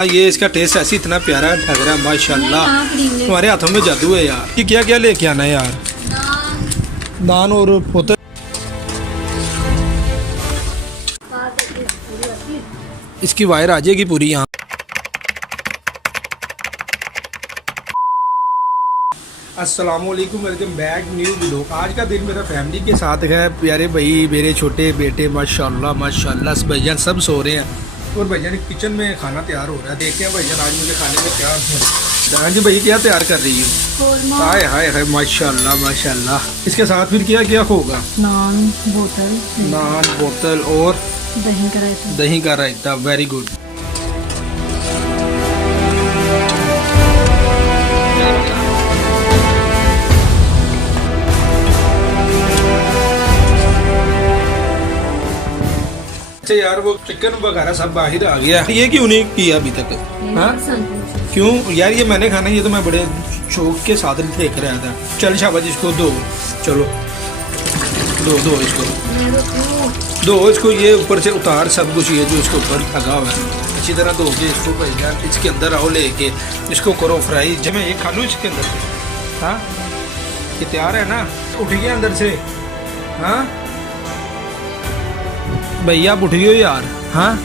ये इसका टेस्ट ऐसी इतना प्यारा लग रहा है माशाल्लाह। तुम्हारे हाथों में जादू है यार। ये क्या क्या लेके आना है यार? नान और पोते। इसकी वायर आ जाएगी पूरी यहाँ। अस्सलामुअलैकुम, वेलकम बैक न्यू व्लॉग। आज का दिन मेरा फैमिली के साथ है। प्यारे भाई, मेरे छोटे बेटे माशाल्लाह माशाल्लाह भाईजान सब सो रहे हैं और भाईजान किचन में खाना तैयार हो रहा है। देखते हैं भाईजान आज मुझे खाने में क्या है। हाँ जी भाई, क्या तैयार कर रही हो? हाय हाय हाय माशाल्लाह माशाल्लाह। इसके साथ फिर क्या क्या होगा? नान बोतल और दही का रायता। Very good. अच्छा यार, वो चिकन वगैरह सब बाहर आ गया। ये क्यों नहीं किया अभी तक? हाँ क्यों यार? ये मैंने खाना, ये तो मैं बड़े शौक के साथ देख रहा था। चल शाबाश, इसको दो। चलो दो इसको ये ऊपर से उतार सब कुछ, ये जो इसके ऊपर लगा हुआ है अच्छी तरह धो के इसको भाई यार इसके अंदर आओ लेके इसको करो फ्राई। जब मैं ये खा लूँ इसके अंदर से। हाँ ये तैयार है ना? उठ गया अंदर से? हाँ भैया आप उठ गए हो यार? हाँ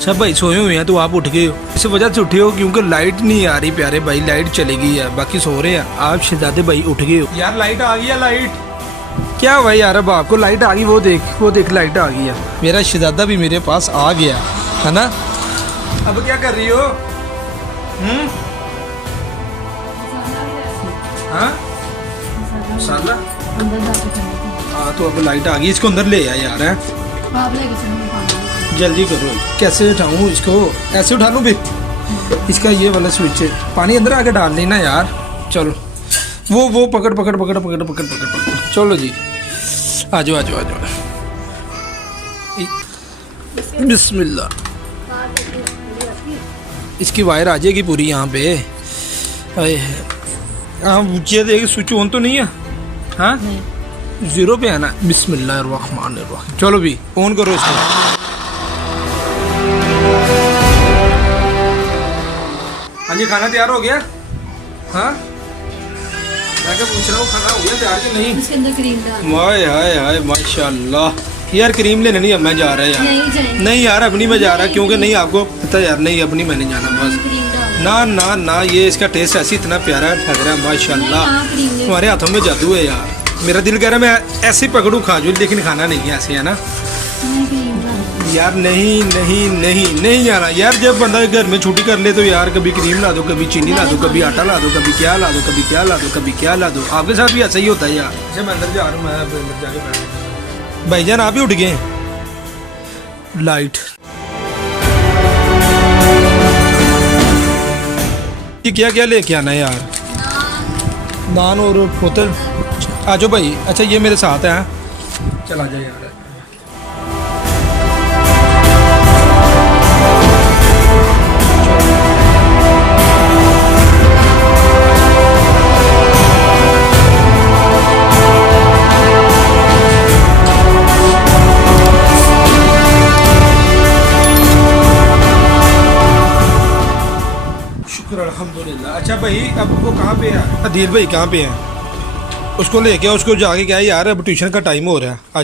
सब भाई सोए हुए हैं तो आप उठ गए हो। इस वजह से उठे हो क्योंकि लाइट नहीं आ रही प्यारे भाई। लाइट चलेगी है, बाकी सो रहे हैं। आप शहजादे भाई उठ गए हो यार। लाइट आ गई है। लाइट क्या भाई यार? अब आपको लाइट आ गई? वो देख लाइट आ गई है। मेरा शहजादा भी मेरे पास आ गया है ना। अब क्या कर रही हो? हाँ मसाला। हाँ तो अब लाइट आ गई, इसको अंदर ले आया यार। है जल्दी करो। कैसे उठाऊँ इसको? ऐसे उठा लूँ फिर? इसका ये वाला स्विच है, पानी अंदर आके डाल लेना यार। चलो वो पकड़। चलो जी आ जाओ। बिस्मिल्लाह। इसकी वायर आ जाएगी पूरी यहाँ पे। हाँ ये देख, स्विच ऑन तो नहीं है? हाँ जीरो पे है ना। बिस्मिल्लाहिर्रहमानिर्रहीम। चलो भी ऑन करो इसको। हाँ जी खाना तैयार हो गया? हाँ मैं क्या पूछ रहा हूँ, खाना हो गया तैयार कि नहीं? इसके अंदर क्रीम डाल। हाय हाय हाय माशाल्लाह। यार क्रीम लेने नहीं, अब मैं जा रहा है यार। नहीं यार अब नहीं मैं जा रहा, क्योंकि नहीं आपको पता यार, नहीं अब नहीं मैंने जाना बस। ना ये इसका टेस्ट ऐसी इतना प्यारा लग रहा है माशाल्लाह। तुम्हारे हाथों में जादू है यार। मेरा दिल कह रहा है मैं ऐसे पकड़ूँ खा जू, लेकिन खाना नहीं है ऐसे, है ना यार। नहीं जाना यार। जब बंदा घर में छुट्टी कर ले तो यार कभी क्रीम ला दो, कभी चीनी ला दो, कभी आटा ला दो, कभी क्या ला दो। आपके साथ भी ऐसा ही होता है यार। अच्छा मैं अंदर जा रहा हूँ, मैं अंदर जाके बैठ। भाईजान आप ही उठ गए? लाइट ये क्या क्या लेके आना है यार? नान और बोतल। आ जाओ भाई। अच्छा ये मेरे साथ है। चल आ जाए यार। शुक्र अल्हम्दुलिल्लाह। अच्छा भाई अब वो कहाँ पे है? अदील भाई कहाँ पे हैं? उसको लेके उसको जाके क्या है यार, अब ट्यूशन का टाइम हो रहा है। आज